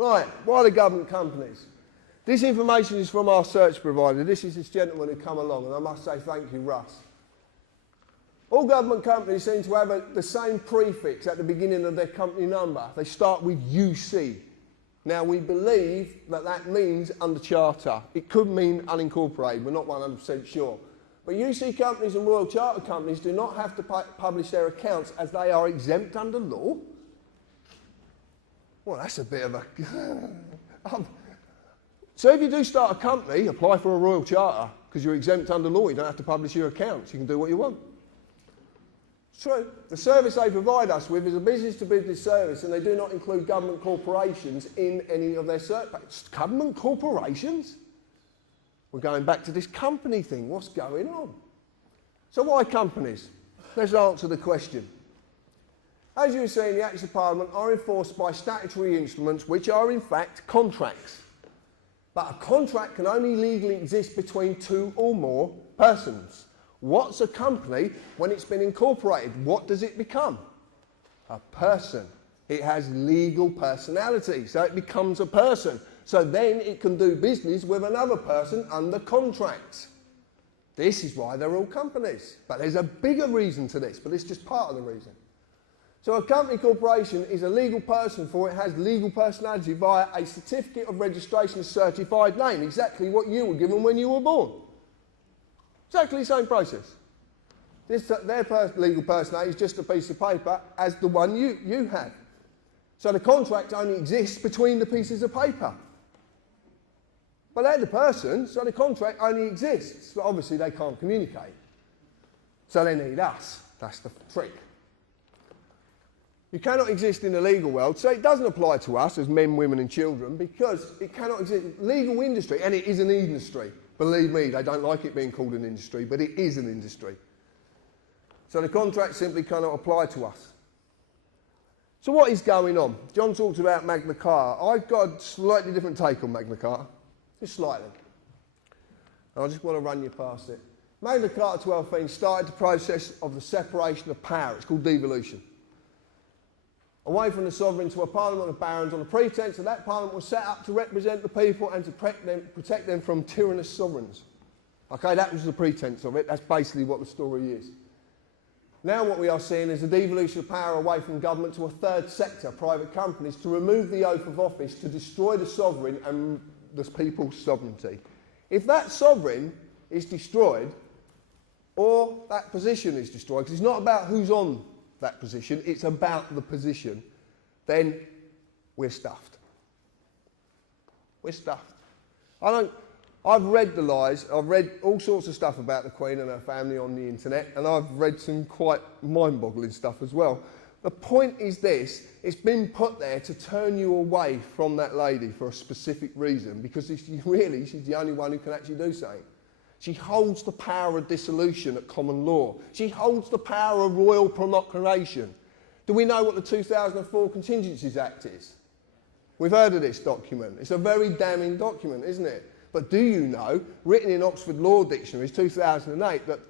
Right, why the government companies? This information is from our search provider. This is this gentleman who come along, and I must say thank you, Russ. All government companies seem to have the same prefix at the beginning of their company number. They start with UC. Now, we believe that that means under charter. It could mean unincorporated. We're not 100% sure. But UC companies and Royal Charter companies do not have to publish their accounts as they are exempt under law. Well, that's a bit of a... So if you do start a company, apply for a Royal Charter, because you're exempt under law. You don't have to publish your accounts. You can do what you want. It's true. The service they provide us with is a business-to-business service, and they do not include government corporations in any of their search. Government corporations? We're going back to this company thing. What's going on? So why companies? Let's answer the question. As you see, the Acts of Parliament are enforced by statutory instruments which are in fact contracts. But a contract can only legally exist between two or more persons. What's a company when it's been incorporated? What does it become? A person. It has legal personality, so it becomes a person. So then it can do business with another person under contract. This is why they're all companies. But there's a bigger reason to this, but it's just part of the reason. So a company corporation is a legal person, for it has legal personality via a certificate of registration certified name, exactly what you were given when you were born. Exactly the same process. Their legal personality is just a piece of paper as the one you have. So the contract only exists between the pieces of paper. But they're the person, so the contract only exists. But obviously they can't communicate. So they need us. That's the trick. You cannot exist in the legal world, so it doesn't apply to us as men, women and children, because it cannot exist. Legal industry, and it is an industry. Believe me, they don't like it being called an industry, but it is an industry. So the contract simply cannot apply to us. So what is going on? John talked about Magna Carta. I've got a slightly different take on Magna Carta, just slightly. And I just want to run you past it. Magna Carta 1215 started the process of the separation of power. It's called devolution. Away from the sovereign to a parliament of barons on the pretence that that parliament was set up to represent the people and to protect them from tyrannous sovereigns. Okay, that was the pretence of it. That's basically what the story is. Now what we are seeing is a devolution of power away from government to a third sector, private companies, to remove the oath of office, to destroy the sovereign and the people's sovereignty. If that sovereign is destroyed, or that position is destroyed, because it's not about who's on that position, it's about the position, then we're stuffed. We're stuffed. I've read the lies, I've read all sorts of stuff about the Queen and her family on the internet, and I've read some quite mind-boggling stuff as well. The point is this: it's been put there to turn you away from that lady for a specific reason, because she's the only one who can actually do something. She holds the power of dissolution at common law. She holds the power of royal proclamation. Do we know what the 2004 Contingencies Act is? We've heard of this document. It's a very damning document, isn't it? But do you know, written in Oxford Law Dictionaries 2008, that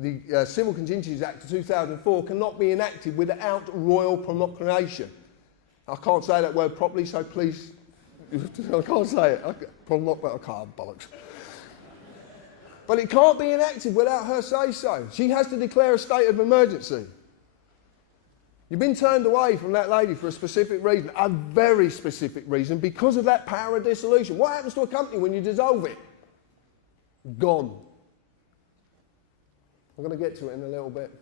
the Civil Contingencies Act of 2004 cannot be enacted without royal proclamation? I can't say that word properly, so please, I can't say it. I can't, bollocks. But it can't be enacted without her say-so. She has to declare a state of emergency. You've been turned away from that lady for a specific reason, a very specific reason, because of that power of dissolution. What happens to a company when you dissolve it? Gone. I'm going to get to it in a little bit.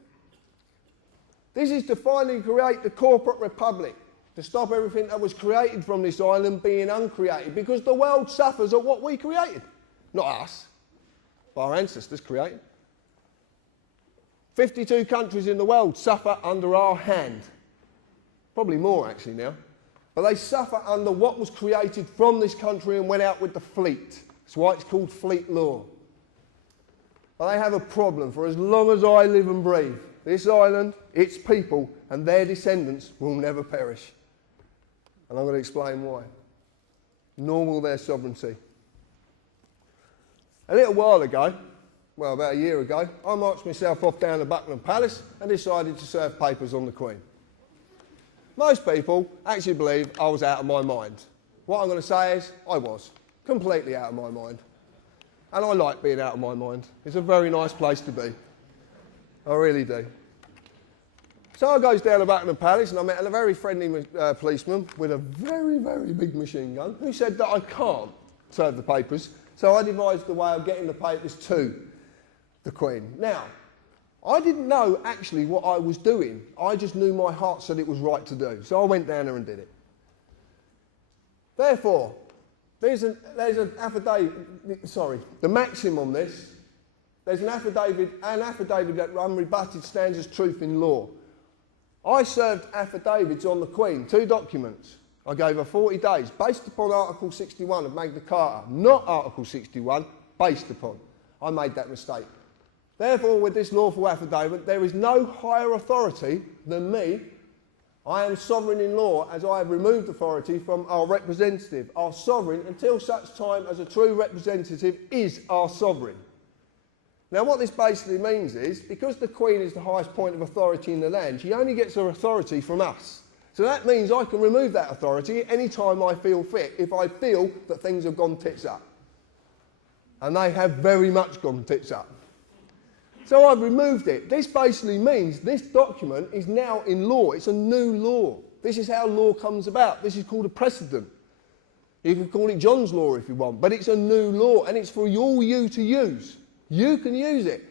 This is to finally create the corporate republic, to stop everything that was created from this island being uncreated, because the world suffers at what we created, not us. Our ancestors created. 52 countries in the world suffer under our hand. Probably more actually now. But they suffer under what was created from this country and went out with the fleet. That's why it's called fleet law. But they have a problem. For as long as I live and breathe, this island, its people and their descendants will never perish. And I'm going to explain why. Nor will their sovereignty. A little while ago, well, about a year ago, I marched myself off down to Buckingham Palace and decided to serve papers on the Queen. Most people actually believe I was out of my mind. what I'm going to say is I was completely out of my mind. And I like being out of my mind. It's a very nice place to be. I really do. So I goes down the back of the palace and I met a very friendly policeman with a very, very big machine gun who said that I can't serve the papers. So I devised a way of getting the papers to the Queen. Now, I didn't know actually what I was doing. I just knew my heart said it was right to do. So I went down there and did it. Therefore, there's an affidavit, sorry, the maxim on this, there's an affidavit that unrebutted stands as truth in law. I served affidavits on the Queen, 2 documents. I gave her 40 days, based upon Article 61 of Magna Carta, not Article 61, based upon. I made that mistake. Therefore, with this lawful affidavit, there is no higher authority than me. I am sovereign in law, as I have removed authority from our representative, our sovereign, until such time as a true representative is our sovereign. Now, what this basically means is, because the Queen is the highest point of authority in the land, she only gets her authority from us. So that means I can remove that authority any time I feel fit, if I feel that things have gone tits up. And they have very much gone tits up. So I've removed it. This basically means this document is now in law. It's a new law. This is how law comes about. This is called a precedent. You can call it John's law if you want, but it's a new law and it's for all you to use. You can use it.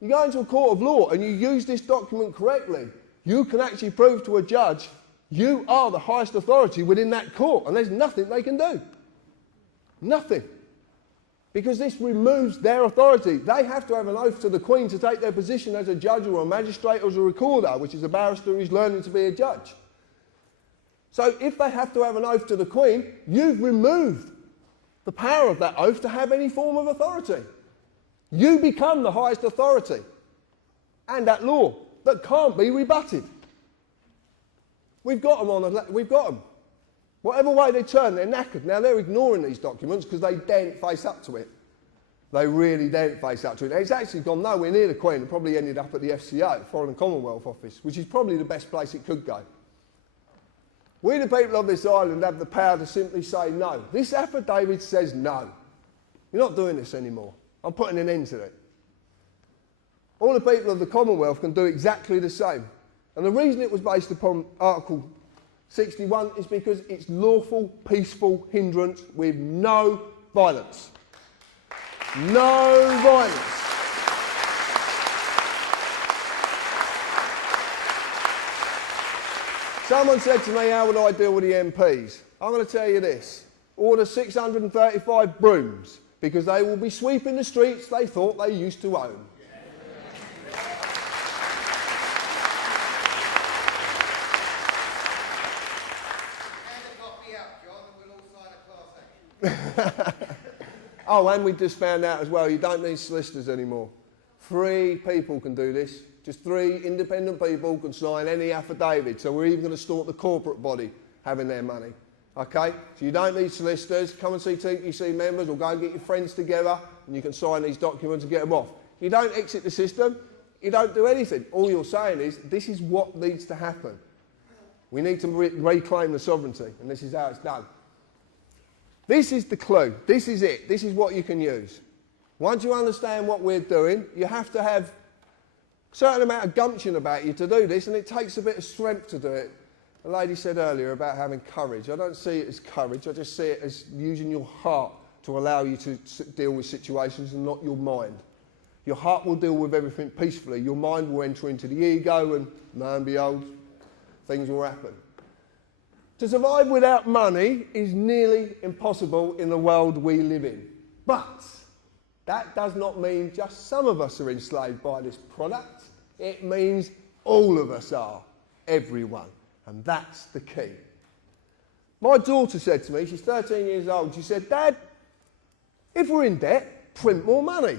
You go into a court of law and you use this document correctly, you can actually prove to a judge you are the highest authority within that court and there's nothing they can do. Nothing. Because this removes their authority. They have to have an oath to the Queen to take their position as a judge or a magistrate or as a recorder, which is a barrister who's learning to be a judge. So if they have to have an oath to the Queen, you've removed the power of that oath to have any form of authority. You become the highest authority. And that law that can't be rebutted. We've got them we've got them. Whatever way they turn, they're knackered. Now, they're ignoring these documents because they daren't face up to it. They really daren't face up to it. It's actually gone nowhere near the Queen. It probably ended up at the FCA, Foreign and Commonwealth Office, which is probably the best place it could go. We, the people of this island, have the power to simply say no. This affidavit says no. You're not doing this anymore. I'm putting an end to it. All the people of the Commonwealth can do exactly the same. And the reason it was based upon Article 61 is because it's lawful, peaceful hindrance with no violence. No violence. Someone said to me, how would I deal with the MPs? I'm going to tell you this. Order 635 brooms, because they will be sweeping the streets they thought they used to own. Oh, and we just found out as well, you don't need solicitors anymore. 3 people can do this. Just 3 independent people can sign any affidavit. So we're even going to stop the corporate body having their money. Okay? So you don't need solicitors. Come and see TPC members or go and get your friends together and you can sign these documents and get them off. You don't exit the system. You don't do anything. All you're saying is, this is what needs to happen. We need to reclaim the sovereignty, and this is how it's done. This is the clue. This is it. This is what you can use. Once you understand what we're doing, you have to have a certain amount of gumption about you to do this, and it takes a bit of strength to do it. A lady said earlier about having courage. I don't see it as courage. I just see it as using your heart to allow you to deal with situations and not your mind. Your heart will deal with everything peacefully. Your mind will enter into the ego and, lo and behold, things will happen. To survive without money is nearly impossible in the world we live in. But that does not mean just some of us are enslaved by this product. It means all of us are, everyone. And that's the key. My daughter said to me, she's 13 years old, she said, Dad, if we're in debt, print more money.